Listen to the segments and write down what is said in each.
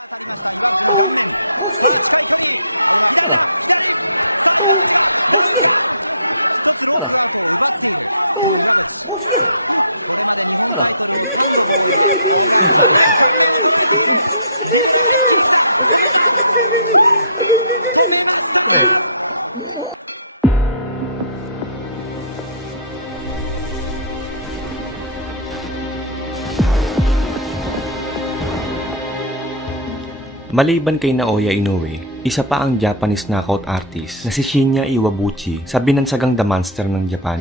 当たりました岩渕の顔面。さあ近い距離、左だ左。さあ岩渕がダウンか。一つロークアウトを奪っているこの岩渕。これまで日本タイトルを3度防衛。危ない顔面を捉えている。リベラが一気に来た。止めました。Maliban kay Naoya Inoue, isa pa ang Japanese knockout artist na si Shinya Iwabuchi sa binansagang The Monster ng Japan.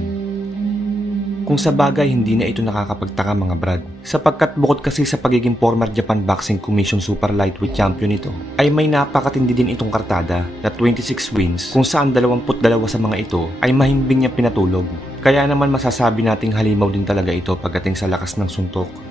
Kung sa bagay hindi na ito nakakapagtaka mga brad, sapagkat bukod kasi sa pagiging former Japan Boxing Commission Super Lightweight Champion ito, ay may napakatindi din itong kartada na 26 wins kung saan 22 sa mga ito ay mahimbing niya pinatulog. Kaya naman masasabi nating halimaw din talaga ito pagdating sa lakas ng suntok.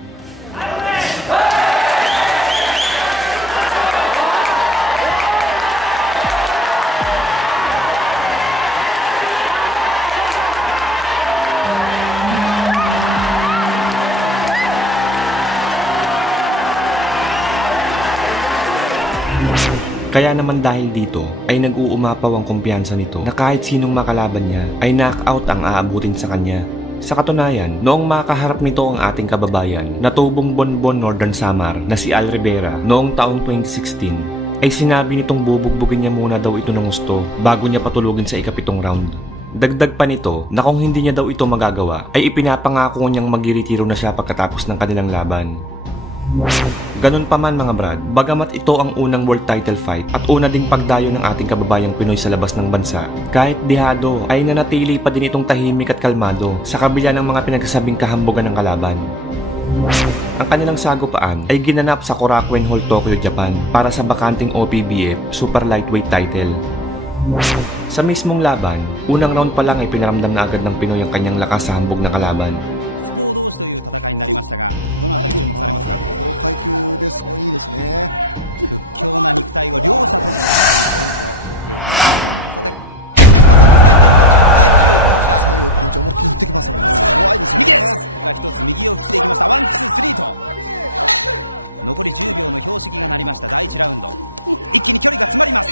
Kaya naman dahil dito ay nag-uumapaw ang kumpiyansa nito na kahit sinong makalaban niya ay knockout ang aabutin sa kanya. Sa katunayan, noong makaharap nito ang ating kababayan na tubong Bonbon Northern Samar na si Al Rivera noong taong 2016 ay sinabi nitong bubugbugin niya muna daw ito ng gusto bago niya patulugin sa ikapitong round. Dagdag pa nito na kung hindi niya daw ito magagawa ay ipinapangako niyang magre-retiro na siya pagkatapos ng kanilang laban. Ganun pa man mga brad, bagamat ito ang unang world title fight at una ding pagdayo ng ating kababayang Pinoy sa labas ng bansa, kahit dihado ay nanatili pa din itong tahimik at kalmado sa kabila ng mga pinagkasabing kahambugan ng kalaban. Ang kanilang sagupaan ay ginanap sa Korakuen Hall, Tokyo, Japan para sa bakanting OPBF Super Lightweight title. Sa mismong laban, unang round pa lang ay pinaramdam na agad ng Pinoy ang kanyang lakas sa hambog na kalaban. 同士という戦いになりましたが、どのあたり注目されますか？この階級ですもいいですね。屈強な肉体を両者と。さて、左右パンチを思いっきり振ってきますので、怖いですよね。右です。が一つ右を振っていきました。ワンツースリーと。残り10秒の標識が鳴りました第1ラウンド。一気に距離が詰まります。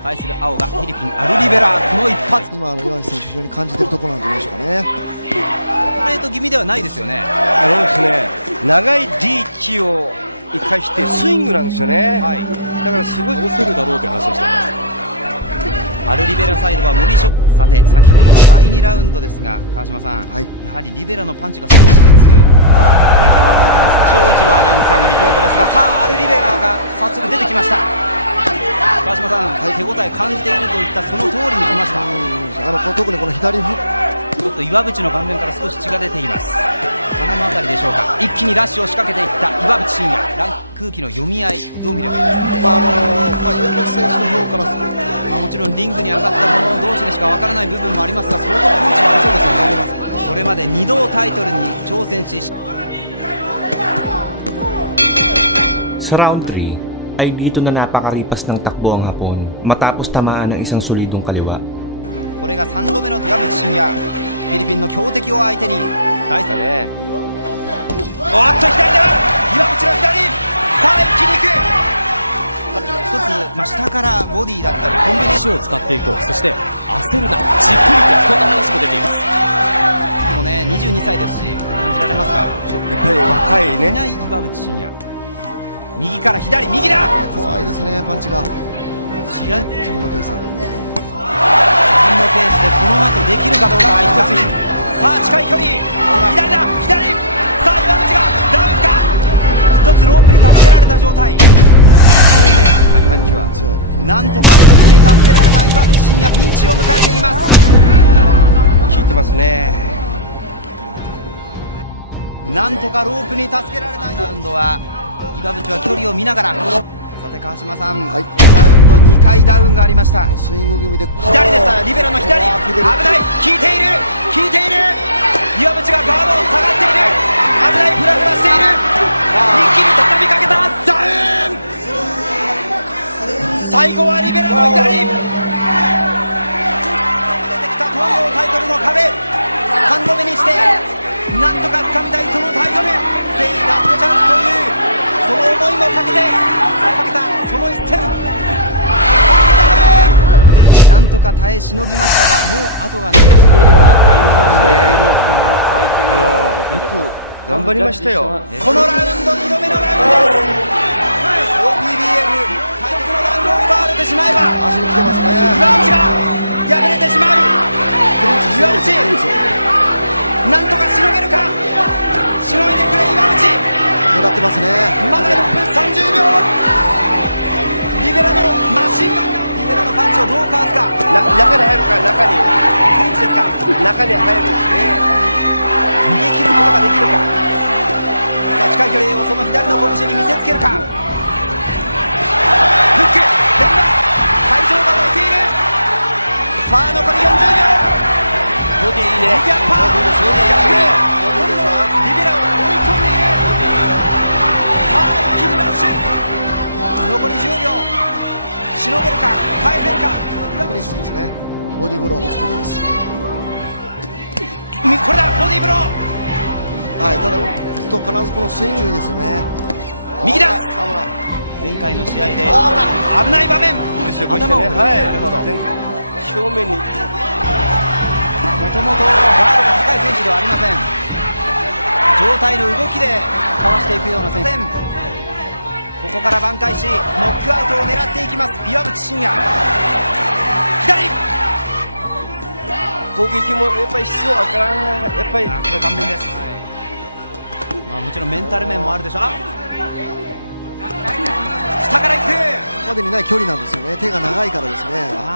対する青がフィリピンアルリベラ。この一発。今岩渕選手非常に感じているところなんじゃないでしょうかね。ストレート気味ではないですよね。そうですね。長いリーチを生かしてスイングなんですよね。はい。だからすごい押せるだろうという話をしています。アルリベラサイドは無理ショット。さて先ほどの第2ラウンドですが川島さん、はい、やはりリベラのパンチが少しずつ力を与えてます。長一郎アナウンサーのリポートですが、さあアルリベラが早速出てきました。川島さん、はい、手応え感じているといったその通りに来ました。特にこの左フッちょっと岩渕の顔面から少し血が出ています。鼻のあたりでしょうか。一気にラッシュを仕掛けていった岩渕真也。空気の読み合いどう見ればいいですか？岩渕選手の方からもちろんリングに上がった者同士でしかわからない部分もありますが、相当パンチもありそうですよね。これまで2度タイトルに挑戦し、sa round 3 ay dito na napakaripas ng takbo ang Hapon matapos tamaan ng isang solidong kaliwa. これが3度目の岩渕真也。フィリピンの強敵を相手に大差ね。おっと左だ。岩渕の左。さあ一気にいく。一つ、下からボディだったりコンビネーションを使っていこう。そして焦るな、じっくりと、そんな話も出ています。でもね、22歳ですし感じられますか？やっぱり若いね。いない岩渕真也。右から左、右だ。怖いですね、パンチが。自分のペースで。自分のペースでこの後できるかどうか。一つさあ近い距離、左だ左。さあ岩渕がダウンか。一つロープに助けられた状態。パンチはなんとかロープに助けられた岩渕真也、ピンチを迎えています。効いてますね。なんとかロープに助けられた。ラウンドは岩渕は距離を見ながら。さて川島さん、はい、このラウンド2回ダウンがありました。スイング気味で左でした。リベラの左。危ない。効いている効いている。岩渕がガードを下がっている。危ない。フラフラしている。一気に畳みかけた。ダウン。最後はリベラの左。出てきた東洋タイトルの壁、3度目にしてなんとか掴みたいそのタイトル。全員ラストチャンスというその思いもかけてかけたその一戦、なんとか耐えしのぎましたが、もう後がないです。よく頑張りましたよ。このラウンド2度目のラウンドです。 OPBF 対決のラウンドを奪われてしまえば足に来てますね。岩渕が敗れてしまう。クリンチ岩強いですよ、クリンチ渕なんとかしのげるか、しのいでくれ岩渕。狙ってますね。まだ1分30秒。リベラのマシンガンがリベラのパンチをどうかわすか。中に入るか、中に。クリンチですか。中に入る。逃げ切ることができるか。さあ近い距離をその左の拳に見せつけるか。フック連打、会場が沸いている。さあ残り40秒。ボディいいね。右アッパー、ボディいいですよ。リベラを追い込んでいる。さあ一気にラッシュ。残り10秒。しのげるか、返せるか。コンビネーションですね。ボディーブローを打つことです。これだ、ボディーブロー。はい、ただ打つと必ずこのスイングいいですよね。右だ。危ない。前回の試合で危危ない場面。いいですよ、こうしてね。頭を振る。はい。なるほど。正面に。もともとガードが高い選手ではありません。状態の動きでかわしていくような選手。ここから挽回しノックアウトを狙っていきます岩渕真也。左、攻撃もやっぱり必要だから、やっぱり。これ顔面です。もちろんメンタル面もあるでしょう。下から行く。ここまでにない距離なんですよね。手が長いからですね。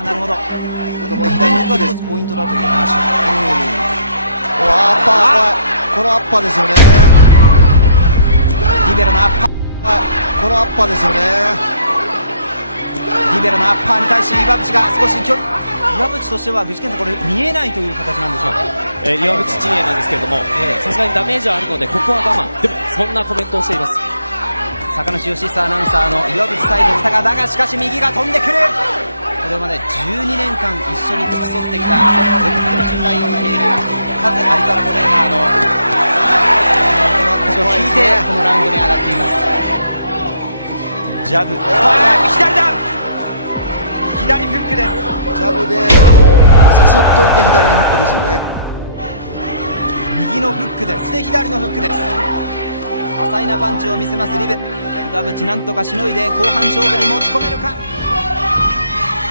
なるほど。あとこの左フックです。ポイントだという話。おアッパー、このアッパーですよね。リベロのアッパー、このアッパーですよね。リベロのアッパーに対し岩渕が少し距離。岩渕としては具志堅さん、これ見えないという形なんでしょうか。岩渕陣営なんですけれども、さすがにダメージはあるのでここは我慢、でもそんなコメントをしています。坂梨義久アナウンサーの岩渕サイドでしたが、だがしかし右が飛んでくる。これまで12年間一緒に付き添ってきた絶対の信頼を受けているカズ有川トレーナーの話を聞いてこのラウンドに上がっています。ジャブ、左だ。左フックです。ジャブで誘っといて左のフックですよね。右のフックです。そして左のフックです。多彩なパンチを見せますリベ。岩渕なんとかしのいで後半勝負に持ち込めるか。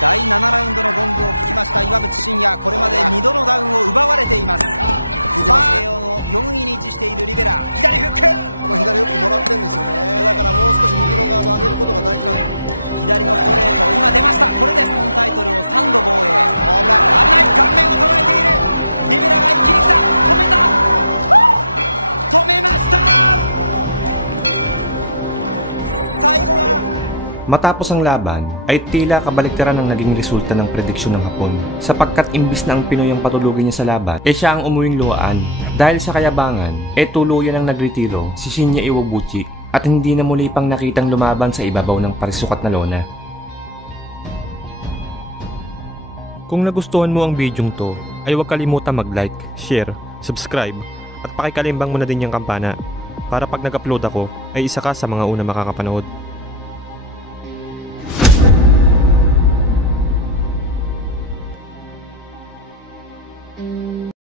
第7ラウンドのゴングを聞きました岩渕真也。これまで2度のダウンを奪われています。聞いてますね。サーの4位に位置しているリベラ。左フック、この左フックもらってるんですよね。だからもう少し右のガード上げることが大事なんです。左のストレート今出ました。これです。本タイトルを3度防衛。危ない。危ない、顔面を捉えている。リベラが一気に来た。止めた、止めました。最後はMatapos ang laban, ay tila kabaliktaran ang naging resulta ng prediksyon ng Hapon sapagkat imbis na ang Pinoy ang patulugin niya sa laban, siya ang umuwing luwaan. Dahil sa kayabangan, tuluyan ang nagretiro si Shinya Iwabuchi at hindi na muli pang nakitang lumaban sa ibabaw ng parisukat na lona. Kung nagustuhan mo ang bidyong to, ay huwag kalimutan mag-like, share, subscribe at pakikalimbang mo na din yung kampana para pag nag-upload ako ay isa ka sa mga una makakapanood.